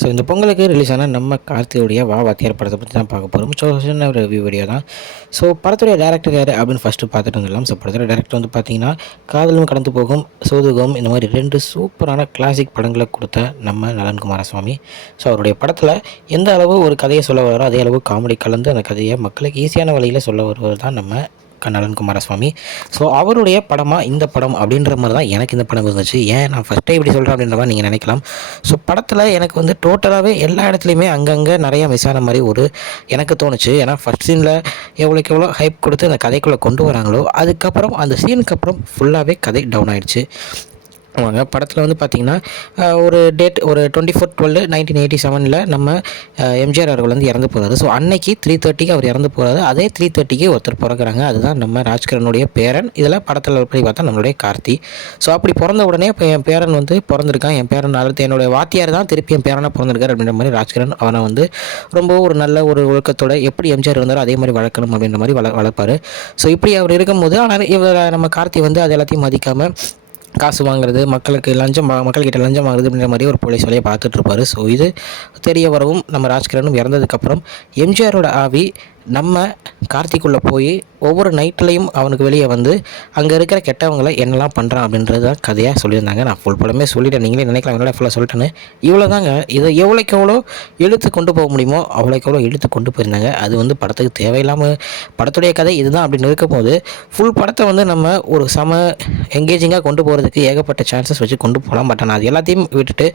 So இந்த பொங்கலுக்கு release ஆன நம்ம கார்த்தியோடைய வா வாத்தியார் படத்தை பற்றி தான் பார்க்க போகிறோம். ஸோ சின்ன ஒரு ரிவ்யூ வீடியோ தான். ஸோ படத்துடைய டேரக்டர் யார் அப்படின்னு ஃபஸ்ட்டு பார்த்துட்டு வந்துடலாம். ஸோ படத்தோட டேரக்டர் வந்து பார்த்தீங்கன்னா காதலும் கடந்து போகும், சோதுகம் இந்த மாதிரி 2 சூப்பரான கிளாசிக் படங்களை கொடுத்த நம்ம நலன் குமாரசுவாமி. ஸோ அவருடைய படத்தில் எந்த அளவு ஒரு கதையை சொல்ல வராரோ அதே அளவு காமெடி கலந்து அந்த கதையை மக்களுக்கு ஈஸியான வழியில் சொல்ல வருவது தான் நம்ம நலன் குமாரசுவாமி. ஸோ அவருடைய படமாக இந்த படம் அப்படின்ற மாதிரி தான் எனக்கு இந்த படம் இருந்துச்சு. ஏன் நான் ஃபஸ்ட்டே இப்படி சொல்கிறேன் அப்படின்ற மாதிரி நீங்கள் நினைக்கலாம். ஸோ படத்தில் எனக்கு வந்து டோட்டலாகவே எல்லா இடத்துலையுமே அங்கங்கே நிறையா மிஸ் ஆன மாதிரி எனக்கு தோணுச்சு. ஏன்னா ஃபஸ்ட் சீனில் எவ்வளோக்கு எவ்வளோ ஹைப் கொடுத்து அந்த கதைக்குள்ளே கொண்டு வராங்களோ அதுக்கப்புறம் அந்த சீனுக்கு அப்புறம் ஃபுல்லாகவே கதை டவுன் ஆகிடுச்சு. ஆமாங்க. படத்தில் வந்து பார்த்திங்கன்னா ஒரு டேட் ஒரு 24/12/1987 நம்ம எம்ஜிஆர் அவர்கள் வந்து இறந்து போகிறாரு. ஸோ அன்னைக்கு 3:30க்கு அவர் இறந்து போகிறாரு. அதே 3:30க்கு ஒருத்தர் பிறகுறாங்க. அதுதான் நம்ம ராஜ்கிரனுடைய பேரன். இதில் படத்தில் எப்படி பார்த்தா நம்மளுடைய கார்த்தி. ஸோ அப்படி பிறந்த உடனே இப்போ என் பேரன் வந்து பிறந்திருக்கான். என் பேரன் அடுத்து என்னுடைய வாத்தியார் தான் திருப்பி என் பேரனாக பிறந்திருக்காரு அப்படின்ற மாதிரி ராஜ்கிரண் அவனை வந்து ரொம்ப ஒரு நல்ல ஒரு ஒழுக்கத்தோட எப்படி எம்ஜிஆர் இருந்தாரோ அதே மாதிரி வளர்க்கணும் அப்படின்ற மாதிரி வளர்ப்பார். ஸோ இப்படி அவர் இருக்கும்போது ஆனால் இவர் நம்ம கார்த்தி வந்து அது எல்லாத்தையும் மதிக்காமல் காசு வாங்குறது, மக்கள்கிட்ட லஞ்சம் வாங்குறது அப்படின்ற மாதிரி ஒரு போலீஸ் வேலையை பார்த்துட்ருப்பார். ஸோ இது தெரிய வரவும் நம்ம ராஜ்கிரனும் இறந்ததுக்கப்புறம் எம்ஜிஆரோட ஆவி நம்ம கார்த்திக்குள்ளே போய் ஒவ்வொரு நைட்லேயும் அவனுக்கு வெளியே வந்து அங்கே இருக்கிற கெட்டவங்களை என்னெல்லாம் பண்ணுறான் அப்படின்றது தான் கதையாக சொல்லியிருந்தாங்க. நான் ஃபுல் படமே சொல்லிட்டேன், நீங்களே நினைக்கலாம் என்னோட ஃபுல்லாக சொல்லிட்டேன்னு. இவ்வளோ தாங்க. இதை எவ்வளோக்கு எவ்வளோ இழுத்து கொண்டு போக முடியுமோ அவ்வளோக்கு எவ்வளோ இழுத்து கொண்டு போயிருந்தாங்க. அது வந்து படத்துக்கு தேவையில்லாமல் படத்துடைய கதை இதுதான் அப்படின்னு இருக்கும்போது ஃபுல் படத்தை வந்து நம்ம ஒரு எங்கேஜிங்காக கொண்டு போகிறதுக்கு ஏகப்பட்ட சான்சஸ் வச்சு கொண்டு போகலாம். பட் ஆனால் அது எல்லாத்தையும் விட்டுட்டு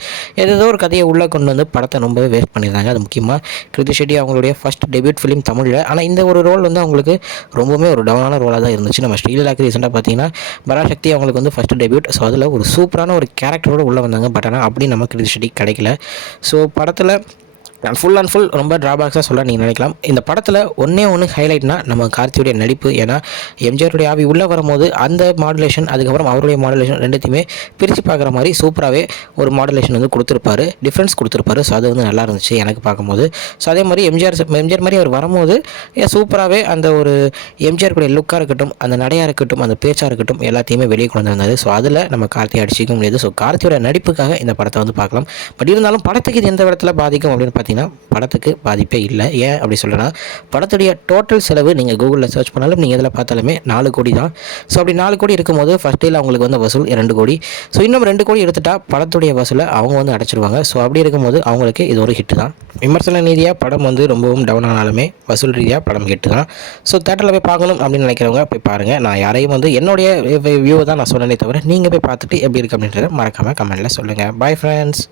ஏதோ ஒரு கதையை உள்ளே கொண்டு வந்து படத்தை ரொம்பவே வேஸ்ட் பண்ணியிருந்தாங்க. அது முக்கியமாக கிருத்தி ஷெட்டி அவங்களுடைய ஃபஸ்ட் டெபியூட் ஃபிலிம் தமிழில். ஆனால் இந்த ஒரு ரோல் வந்து அவங்களுக்கு ரொம்பவுமே ஒரு டவுனான ரோலாக தான் இருந்துச்சு. நம்ம ஸ்ரீலீலாக்கு ரீசெண்டாக பார்த்தீங்கன்னா பராசக்தி அவங்களுக்கு வந்து ஃபஸ்ட்டு டெபியூட். ஸோ அதில் ஒரு சூப்பரான ஒரு கேரக்டரோடு உள்ளே வந்தாங்க. பட் ஆனால் அப்படி நம்ம கிருத்தி ஷெட்டி கிடைக்கல. ஸோ படத்தில் ஃபுல் அண்ட் ஃபுல் ரொம்ப ட்ராபேக்ஸாக சொல்ல நீங்கள் நினைக்கலாம். இந்த படத்தில் ஒன்று ஹைலைட்னா நம்ம கார்த்தியுடைய நடிப்பு. ஏன்னா எம்ஜிஆருடைய ஆவி உள்ளே வரும்போது அந்த மாடுலேஷன் அதுக்கப்புறம் அவருடைய மாடுலேஷன் ரெண்டுத்தையுமே பிரித்து பார்க்குற மாதிரி சூப்பராகவே ஒரு மாடுலேஷன் வந்து கொடுத்துருப்பாரு, டிஃப்ரென்ஸ் கொடுத்துருப்பாரு. ஸோ அது வந்து நல்லா இருந்துச்சு எனக்கு பார்க்கும்போது. ஸோ அதே மாதிரி எம்ஜிஆர் மாதிரி அவர் வரும்போது சூப்பராகவே அந்த ஒரு எம்ஜிஆருடைய லுக்காக இருக்கட்டும், அந்த நடையாக இருக்கட்டும், அந்த பேச்சாக இருக்கட்டும் எல்லாத்தையுமே வெளியே கொண்டு வந்தார். ஸோ அதில் நம்ம கார்த்தியை அடிச்சிக்க முடியாது. ஸோ கார்த்தியோட நடிப்புக்காக இந்த படத்தை வந்து பார்க்கலாம். பட் இருந்தாலும் படத்துக்கு இது எந்த இடத்துல பாதிக்கும் அப்படின்னு பார்த்தீங்கன்னா படத்துக்கு பாதிப்பே இல்லை. ஏன் அப்படி சொல்கிறேன்னா படத்துடைய டோட்டல் செலவு நீங்கள் கூகுளில் சர்ச் பண்ணாலும் நீங்கள் இதில் பார்த்தாலுமே 4 கோடி தான். ஸோ அப்படி 4 கோடி இருக்கும்போது ஃபஸ்ட் டேயில் அவங்களுக்கு வந்து வசூல் 2 கோடி. ஸோ இன்னும் 2 கோடி எடுத்துட்டா படத்துடைய வசூலை அவங்க வந்து அடைச்சிருவாங்க. ஸோ அப்படி இருக்கும்போது அவங்களுக்கு இது ஒரு ஹிட்டு தான். விமர்சன ரீதியாக படம் வந்து ரொம்பவும் டவுன் ஆனாலுமே வசூல் ரீதியாக படம் ஹிட்டு தான். ஸோ தேட்டரில் போய் பார்க்கணும் அப்படின்னு நினைக்கிறவங்க போய் பாருங்கள். நான் யாரையும் வந்து என்னுடைய வியூவை தான் நான் சொன்னேனே தவிர நீங்கள் போய் பார்த்துட்டு எப்படி இருக்குது அப்படின்றத மறக்காமல் கமெண்ட்டில் சொல்லுங்கள். Bye friends.